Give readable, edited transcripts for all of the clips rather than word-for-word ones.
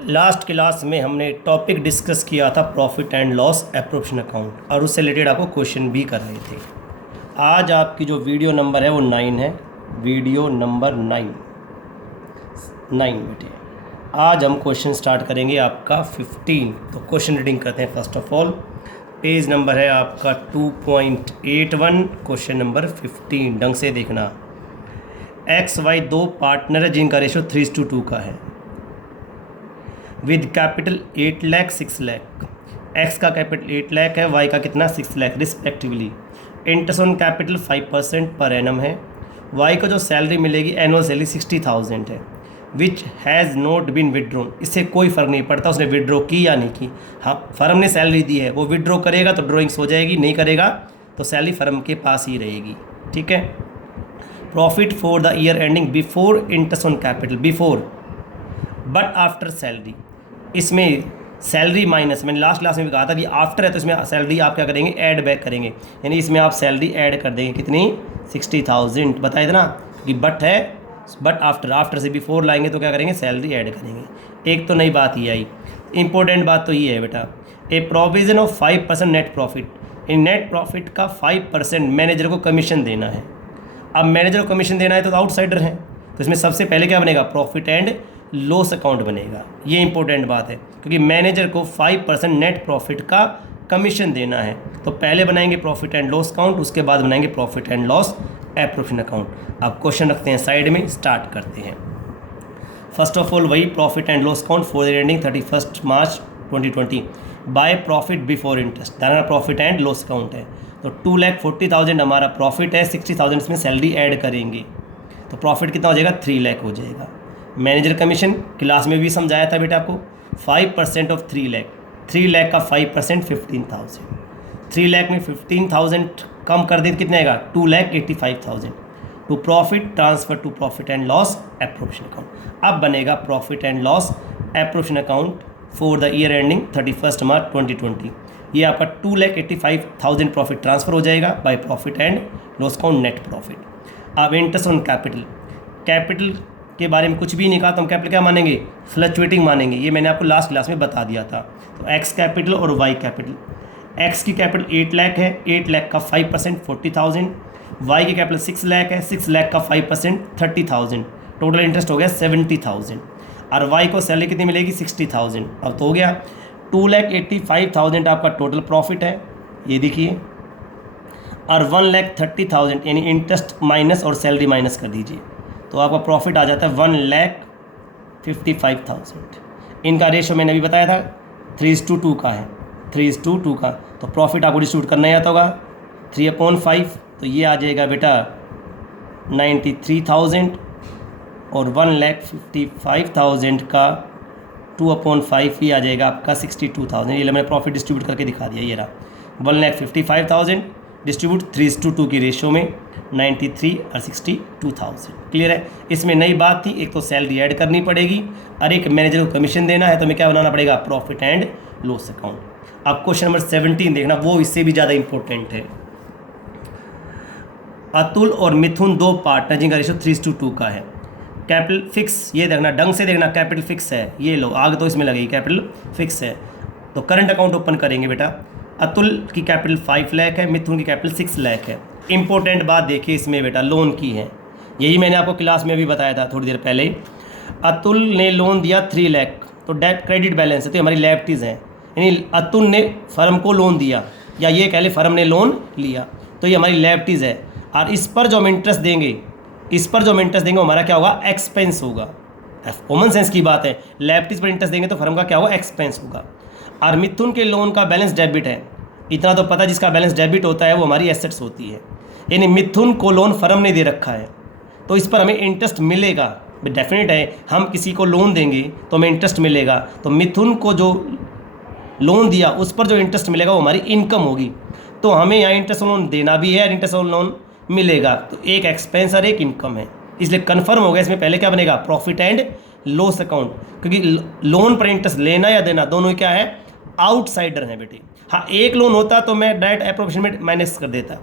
Last class में हमने topic discuss किया था profit and loss appropriation account और उससे रिलेटेड आपको क्वेश्चन भी कर रहे थे। आज आपकी जो वीडियो नंबर है वो 9 है, वीडियो नंबर 9 बेटे। आज हम क्वेश्चन स्टार्ट करेंगे आपका 15। तो क्वेश्चन रीडिंग करते हैं। First of all page number है आपका 2.81, क्वेश्चन नंबर 15। ढंग से देखना। एक्स वाई दो पार्टनर है जिनका रेशो 3:2 का है with capital 8 lakh 6 lakh. X का कैपिटल 8 लाख है, वाई का कितना 6 lakh respectively. Interest on capital 5% per annum है। वाई को जो सैलरी मिलेगी एनुअल सैलरी 60,000 है विच हैज़ नॉट बीन विड्रोन। इससे कोई फ़र्क नहीं पड़ता उसने विड्रॉ की या नहीं की। हाँ, फर्म ने सैलरी दी है, वो विड्रॉ करेगा तो ड्रॉइंग्स हो जाएगी, नहीं करेगा तो सैलरी फर्म के पास ही रहेगी। ठीक है। Profit for the year ending before interest on capital, before but after salary. इसमें सैलरी माइनस, मैंने लास्ट क्लास में भी कहा था कि आफ्टर है तो इसमें सैलरी आप क्या करेंगे, ऐड बैक करेंगे। यानी इसमें आप सैलरी ऐड कर देंगे कितनी, 60,000 बताया था ना कि बट है, बट आफ्टर से बिफोर लाएंगे तो क्या करेंगे, सैलरी ऐड करेंगे। एक तो नई बात ये आई। इंपॉर्टेंट बात तो ये है बेटा, a provision of 5% net profit. इन नेट प्रॉफिट का 5% मैनेजर को कमीशन देना है। अब मैनेजर को कमीशन देना है तो आउटसाइडर है, तो इसमें सबसे पहले क्या बनेगा, प्रॉफिट एंड लॉस अकाउंट बनेगा। ये इंपॉर्टेंट बात है क्योंकि मैनेजर को 5% नेट प्रॉफिट का कमीशन देना है। तो पहले बनाएंगे प्रॉफिट एंड लॉस अकाउंट, उसके बाद बनाएंगे profit and loss appropriation account. अब क्वेश्चन रखते हैं साइड में, स्टार्ट करते हैं। फर्स्ट ऑफ ऑल वही profit and loss account for the ending 31 March 2020 by profit before interest. दाना प्रॉफिट एंड लॉस अकाउंट है। तो 2,40,000 हमारा प्रॉफिट है, 60,000 इसमें सैलरी ऐड करेंगे तो प्रॉफिट कितना हो जाएगा, 3 लाख हो जाएगा। मैनेजर कमीशन क्लास में भी समझाया था बेटा आपको, 5% ऑफ 3 लाख। 3 लाख का 5% 15,000। 3 लाख में 15,000 कम कर दे तो कितने आएगा, 2,85,000 to profit transfer to profit and loss appropriation account. अब बनेगा profit and loss appropriation account for the year ending 31 March 2020। ये आपका 2,85,000 प्रॉफिट ट्रांसफर हो जाएगा by profit and loss account net profit. अब इंटरेस्ट ऑन कैपिटल, कैपिटल के बारे में कुछ भी नहीं कहा तो हम कैपिटल क्या मानेंगे, फ्लक्चुएटिंग मानेंगे। ये मैंने आपको लास्ट क्लास में बता दिया था। तो एक्स कैपिटल और वाई कैपिटल। एक्स की कैपिटल 8 लाख है, 8 लाख का 5% 40,000। वाई की कैपिटल 6 लाख है, 6 लाख का 5% 30,000। टोटल इंटरेस्ट हो गया 70,000 और वाई को सैलरी कितनी मिलेगी, 60,000। अब तो हो गया 2,85,000 आपका टोटल प्रॉफिट है, ये देखिए। और 1,30,000 यानी इंटरेस्ट माइनस और सैलरी माइनस कर दीजिए तो आपका प्रॉफिट आ जाता है 1,55,000। इनका रेशो मैंने अभी बताया था 3:2 का है, 3:2 का। तो प्रॉफिट आपको डिस्ट्रीब्यूट करना ही आता होगा 3/5। तो ये आ जाएगा बेटा 93,000 और 1,55,000 का 2/5 ही आ जाएगा आपका 62,000। ये मैंने प्रॉफिट डिस्ट्रीब्यूट करके दिखा दिया। ये रहा 1,55,000 डिस्ट्रीब्यूट 3:2 की रेशो में 93 और 62,000। क्लियर है। इसमें नई बात थी, एक तो सैलरी ऐड करनी पड़ेगी और एक मैनेजर को कमीशन देना है, तो हमें क्या बनाना पड़ेगा, प्रॉफिट एंड लॉस अकाउंट। अब क्वेश्चन नंबर 17 देखना, वो इससे भी ज़्यादा इंपॉर्टेंट है। अतुल और मिथुन दो पार्टनर जिनका रेशो 3:2 का है। कैपिटल फिक्स, ये देखना ढंग से देखना, कैपिटल फिक्स है, ये लो आग तो इसमें लगेगी, कैपिटल फिक्स है। तो करंट अकाउंट ओपन करेंगे बेटा। अतुल की कैपिटल 5 लाख है, मिथुन की कैपिटल 6 लाख है। इंपॉर्टेंट बात देखिए इसमें बेटा, लोन की है। यही मैंने आपको क्लास में भी बताया था थोड़ी देर पहले। अतुल ने लोन दिया 3 लाख, तो डेट क्रेडिट बैलेंस है, तो हमारी लायबिलिटीज़ हैं। यानी अतुल ने फर्म को लोन दिया, या ये कह ले फर्म ने लोन लिया, तो ये हमारी लायबिलिटीज़ है। और इस पर जो हम इंटरेस्ट देंगे, हमारा क्या होगा, एक्सपेंस होगा। कॉमन सेंस की बात है, लायबिलिटीज़ पर इंटरेस्ट देंगे तो फर्म का क्या होगा, एक्सपेंस होगा। और मिथुन के लोन का बैलेंस डेबिट है, इतना तो पता, जिसका बैलेंस डेबिट होता है वो हमारी एसेट्स होती है। यानी मिथुन को लोन फर्म ने दे रखा है तो इस पर हमें इंटरेस्ट मिलेगा, डेफिनेट है। हम किसी को लोन देंगे तो हमें इंटरेस्ट मिलेगा, तो मिथुन को जो लोन दिया उस पर जो इंटरेस्ट मिलेगा वो हमारी इनकम होगी। तो हमें यहाँ इंटरेस्ट लोन देना भी है और इंटरेस्ट लोन मिलेगा, तो एक एक्सपेंस और एक इनकम है। इसलिए कन्फर्म हो गया, इसमें पहले क्या बनेगा, प्रॉफिट एंड लॉस अकाउंट, क्योंकि लोन पर इंटरेस्ट लेना या देना दोनों क्या है, आउटसाइडर है बेटे। हाँ, एक लोन होता तो मैं डायरेक्ट एप्रोप्रिएशन में माइनस कर देता,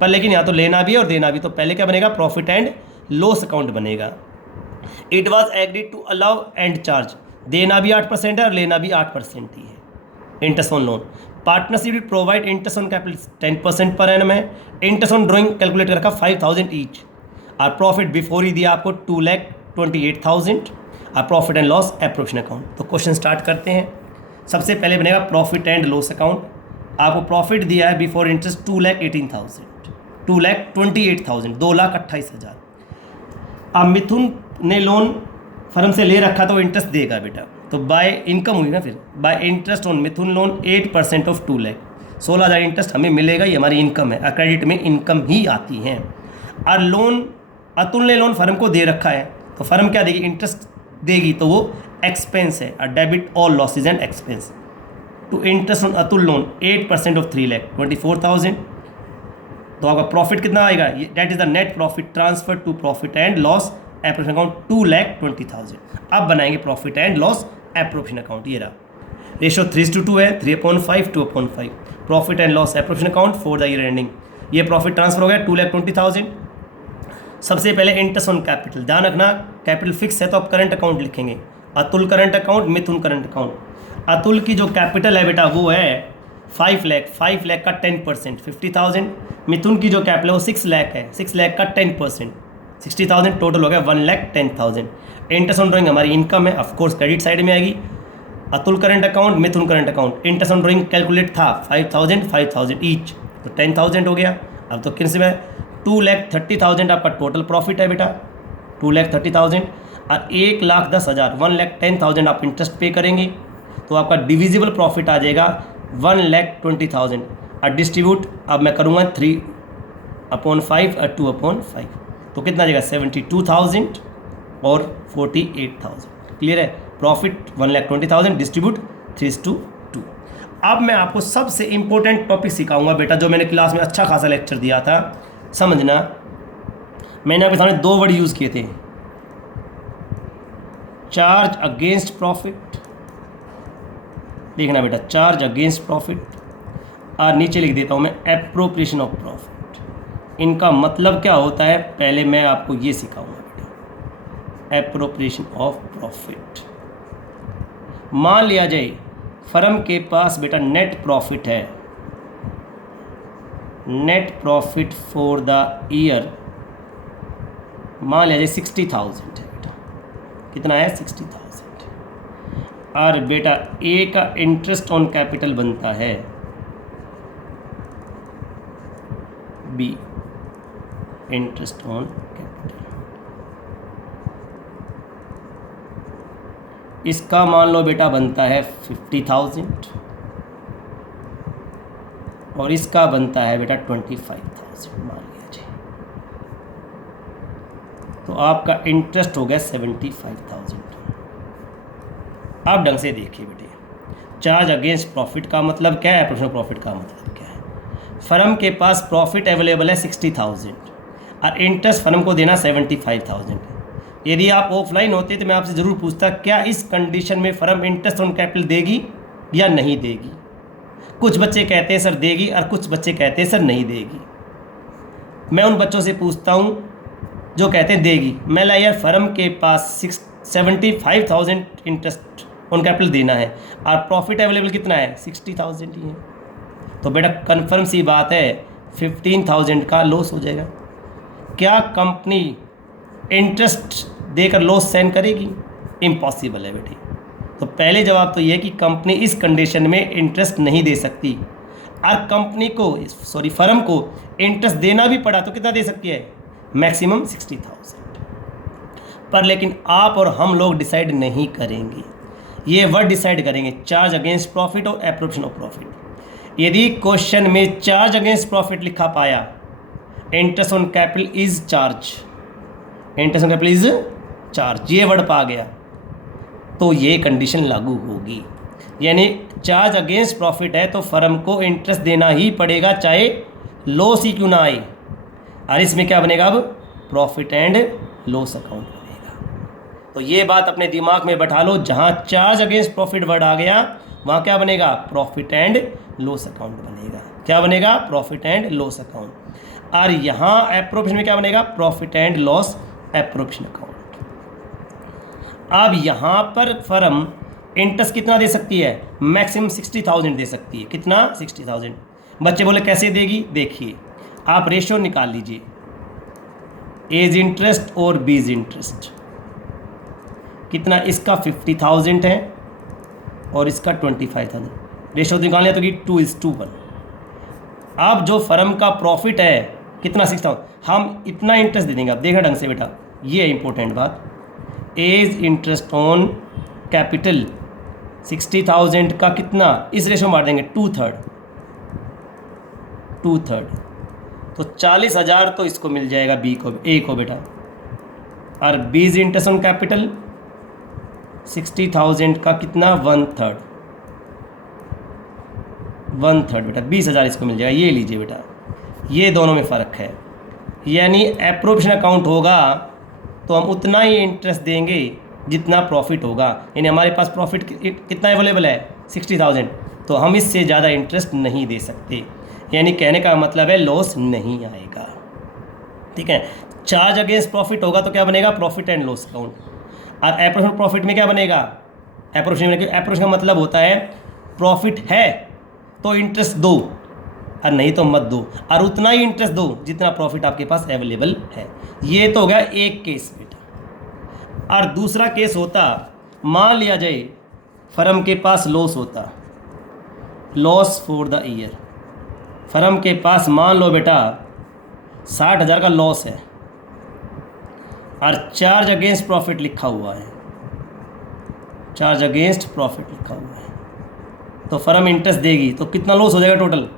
पर लेकिन यहाँ तो लेना भी और देना भी, तो पहले क्या बनेगा, प्रॉफिट एंड लॉस अकाउंट बनेगा। It was agreed to allow and charge देना भी 8% है और लेना भी 8% ही है। Interest on loan, partnership will provide interest on capital 10% per annum है। इंटरेस्ट ऑन ड्राइंग कैलकुलेट रखा 5000 ईच। और प्रॉफिट बिफोर ही दिया आपको 2,28,000। और profit and loss appropriation account. तो क्वेश्चन स्टार्ट करते हैं। सबसे पहले बनेगा प्रॉफिट एंड लॉस अकाउंट। आपको प्रॉफिट दिया है बिफोर इंटरेस्ट 2,18,000, 2,28,000, 2,28,000। अब मिथुन ने लोन फर्म से ले रखा तो इंटरेस्ट देगा बेटा, तो बाय इनकम हुई ना, फिर bye interest on Mithun loan 8% of 2 lakh, 16,000 interest हमें मिलेगा, ये हमारी इनकम है। क्रेडिट में इनकम ही आती है। और लोन अतुल ने लोन फर्म को दे रखा है तो फर्म क्या देगी, इंटरेस्ट देगी, तो वो एक्सपेंस है। और debit all losses and expense to interest on Atul loan 8% of 3 lakh 24,000। तो आपका प्रॉफिट कितना आएगा, that is the net profit transfer to profit and loss appropriation account 2,20,000। अब बनाएंगे profit and loss appropriation account. ये रहा रेशो 3:2 है, 3/5, 2/5। Profit and loss appropriation account for the year ending. ये प्रॉफिट ट्रांसफर हो गया 2,20,000। सबसे पहले इंटरेस्ट ऑन कैपिटल, ध्यान रखना कैपिटल फिक्स है तो आप करंट अकाउंट लिखेंगे। अतुल करंट अकाउंट, मिथुन करंट अकाउंट। अतुल की जो कैपिटल है बेटा वो है 5 लाख, 5 लाख का 10% 50,000। मिथुन की जो कैपिटल है वो 6 लाख है, 6 लाख का 10% 60,000। टोटल हो गया 1,10,000। इंटरेस्ट ऑन ड्राइंग हमारी इनकम है, ऑफकोर्स क्रेडिट साइड में आएगी। Atul current account, Mithun current account. Interest on drawing calculate था 5,000 5,000 ईच, तो 10,000 हो गया। अब तो किस में 2,30,000 आपका टोटल प्रॉफिट है बेटा, 2,30,000। और 1,10,000 1,10,000 आप इंटरेस्ट पे करेंगे तो आपका डिविजिबल प्रॉफिट आ जाएगा 1,20,000। और डिस्ट्रीब्यूट अब मैं करूँगा 3/5 और 2/5, तो कितना आ जाएगा 72,000 और 48,000। क्लियर है। Profit 1,20,000, distribute 3:2। अब मैं आपको सबसे इंपॉर्टेंट टॉपिक सिखाऊंगा बेटा, जो मैंने क्लास में अच्छा खासा लेक्चर दिया था। समझना, मैंने आपके सामने 2 वर्ड यूज़ किए थे, चार्ज अगेंस्ट प्रॉफिट। देखना बेटा, चार्ज अगेंस्ट प्रॉफिट, और नीचे लिख देता हूँ मैं एप्रोप्रिएशन ऑफ प्रॉफिट। इनका मतलब क्या होता है पहले मैं आपको ये सिखाऊंगा बेटा, एप्रोप्रिएशन ऑफ प्रॉफिट। मान लिया जाए फर्म के पास बेटा नेट प्रॉफिट है, net profit for the year मान लिया जाए 60,000 है बेटा। कितना है 60,000। और बेटा ए का इंटरेस्ट ऑन कैपिटल बनता है, बी इंटरेस्ट ऑन कैपिटल, इसका मान लो बेटा बनता है 50,000 और इसका बनता है बेटा 25,000 मान लिया जाए। तो आपका इंटरेस्ट हो गया 75,000। आप ढंग से देखिए बेटे, चार्ज अगेंस्ट प्रॉफिट का मतलब क्या है, एप्रोप्रिएशन प्रॉफिट का मतलब क्या है। फर्म के पास प्रॉफिट अवेलेबल है 60,000 और इंटरेस्ट फर्म को देना 75,000। यदि आप ऑफलाइन होते तो मैं आपसे ज़रूर पूछता क्या इस कंडीशन में फर्म इंटरेस्ट ऑन कैपिटल देगी या नहीं देगी। कुछ बच्चे कहते हैं सर देगी और कुछ बच्चे कहते हैं सर नहीं देगी। मैं उन बच्चों से पूछता हूँ जो कहते हैं देगी। मैं ला यार फर्म के पास 75,000 इंटरेस्ट ऑन कैपिटल देना है और प्रॉफिट अवेलेबल कितना है 60,000 ही है, तो बेटा कन्फर्म सी बात है 15,000 का लॉस हो जाएगा। क्या कंपनी इंटरेस्ट देकर लॉस सहन करेगी? इम्पॉसिबल है बेटी। तो पहले जवाब तो ये है कि कंपनी इस कंडीशन में इंटरेस्ट नहीं दे सकती। और कंपनी को फर्म को इंटरेस्ट देना भी पड़ा तो कितना दे सकती है, मैक्सिमम 60,000 पर। लेकिन आप और हम लोग डिसाइड नहीं करेंगे, ये वर्ड डिसाइड करेंगे, चार्ज अगेंस्ट प्रॉफिट और एप्रोप्रिएशन ऑफ प्रॉफिट। यदि क्वेश्चन में चार्ज अगेंस्ट प्रॉफिट लिखा पाया, interest on capital is charge, interest on capital is charge, ये वर्ड पा गया तो ये कंडीशन लागू होगी। यानी चार्ज अगेंस्ट प्रॉफिट है तो फर्म को इंटरेस्ट देना ही पड़ेगा, चाहे लॉस ही क्यों ना आए। और इसमें क्या बनेगा अब, प्रॉफिट एंड लॉस अकाउंट बनेगा। तो ये बात अपने दिमाग में बैठा लो, जहाँ चार्ज अगेंस्ट प्रॉफिट वर्ड आ गया वहाँ क्या बनेगा, प्रॉफिट एंड लॉस अकाउंट बनेगा। क्या बनेगा, प्रॉफिट एंड लॉस अकाउंट। और यहाँ एप्रोप्रिएशन में क्या बनेगा, profit and loss appropriation account. अब यहाँ पर फर्म इंटरेस्ट कितना दे सकती है, मैक्सिमम 60,000 दे सकती है। कितना, 60,000। बच्चे बोले कैसे देगी, देखिए आप रेशो निकाल लीजिए, एज इंटरेस्ट और बीज इंटरेस्ट। कितना, इसका 50,000 है और इसका 25,000। रेशो निकाल लिया तो कि 2:1। अब जो फर्म का प्रॉफिट है कितना, 60,000, हम इतना इंटरेस्ट दे देंगे। अब देखना ढंग से बेटा, ये है इंपॉर्टेंट बात। एज इंटरेस्ट ऑन कैपिटल 60,000 का कितना, इस रेशो मार देंगे 2/3। तो 40,000 तो इसको मिल जाएगा बी को, ए को बेटा। और बीज इंटरेस्ट ऑन कैपिटल 60,000 का कितना, 1/3 बेटा, 20,000 इसको मिल जाएगा। ये लीजिए बेटा, ये दोनों में फ़र्क है। यानी एप्रोप्रिएशन अकाउंट होगा तो हम उतना ही इंटरेस्ट देंगे जितना प्रॉफिट होगा। यानी हमारे पास प्रॉफिट कितना अवेलेबल है, 60,000, तो हम इससे ज़्यादा इंटरेस्ट नहीं दे सकते। यानी कहने का मतलब है लॉस नहीं आएगा। ठीक है, चार्ज अगेंस्ट प्रॉफिट होगा तो क्या बनेगा, प्रॉफिट एंड लॉस अकाउंट। और एप्रोप्रिएशन प्रॉफिट में क्या बनेगा, एप्रोप्रिएशन का मतलब होता है प्रॉफिट है तो इंटरेस्ट दो और नहीं तो मत दो, और उतना ही इंटरेस्ट दो जितना प्रॉफिट आपके पास अवेलेबल है। ये तो हो गया एक केस बेटा। और दूसरा केस होता, मान लिया जाए फर्म के पास लॉस होता, loss for the year. Firm के पास मान लो बेटा 60,000 का लॉस है और चार्ज अगेंस्ट प्रॉफिट लिखा हुआ है, चार्ज अगेंस्ट प्रॉफिट लिखा हुआ है, तो फर्म इंटरेस्ट देगी तो कितना लॉस हो जाएगा टोटल,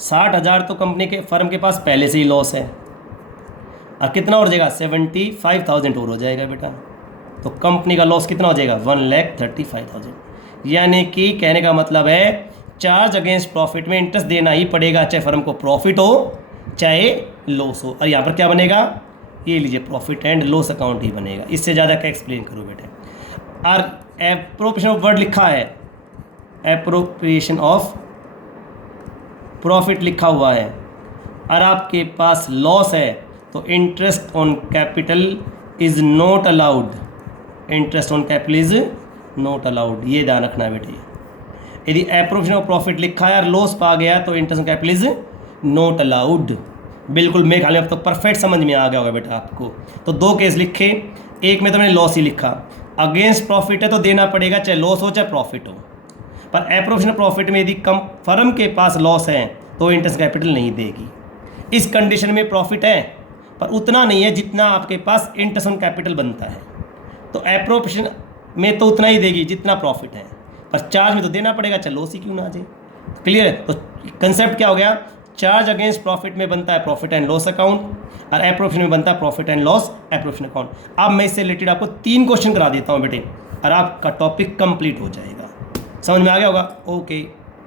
60,000 तो कंपनी के फर्म के पास पहले से ही लॉस है, और कितना हो जाएगा, 75,000 और हो जाएगा बेटा। तो कंपनी का लॉस कितना हो जाएगा, 1,35,000। यानी कि कहने का मतलब है चार्ज अगेंस्ट प्रॉफिट में इंटरेस्ट देना ही पड़ेगा, चाहे फर्म को प्रॉफिट हो चाहे लॉस हो। और यहाँ पर क्या बनेगा, ये लीजिए प्रॉफिट एंड लॉस अकाउंट ही बनेगा। इससे ज़्यादा क्या एक्सप्लेन करो बेटे। और एप्रोप्रिएशन ऑफ वर्ड लिखा है, एप्रोप्रिएशन ऑफ प्रॉफिट लिखा हुआ है, और आपके पास लॉस है तो interest on capital is not allowed, interest on capital is not allowed. ये ध्यान रखना है बेटे। यदि एप्रोप्रिएशन ऑफ प्रॉफिट लिखा है और लॉस पा गया तो interest on capital is not allowed. बिल्कुल मेरे ख्याल में अब तो परफेक्ट समझ में आ गया होगा बेटा आपको। तो दो केस लिखे, एक में तो मैंने लॉस ही लिखा, अगेंस्ट प्रॉफिट है तो देना पड़ेगा चाहे लॉस हो चाहे प्रॉफिट हो। पर एप्रोप्रिएशन ऑफ प्रॉफिट में यदि कम फर्म के पास लॉस है तो इंटरेस्ट कैपिटल नहीं देगी। इस कंडीशन में प्रॉफिट है पर उतना नहीं है जितना आपके पास इंटरेस्ट ऑन कैपिटल बनता है, तो एप्रोप्रिएशन में तो उतना ही देगी जितना प्रॉफिट है, पर चार्ज में तो देना पड़ेगा चाहे लॉस ही क्यों ना आ जाए। क्लियर है। तो कंसेप्ट क्या हो गया, चार्ज अगेंस्ट प्रॉफिट में बनता है प्रॉफिट एंड लॉस अकाउंट और एप्रोप्रिएशन में बनता है profit and loss appropriation account. अब मैं इससे रिलेटेड आपको 3 क्वेश्चन करा देता हूँ बेटे और आपका टॉपिक कंप्लीट हो जाएगा। समझ में आ गया होगा। ओके।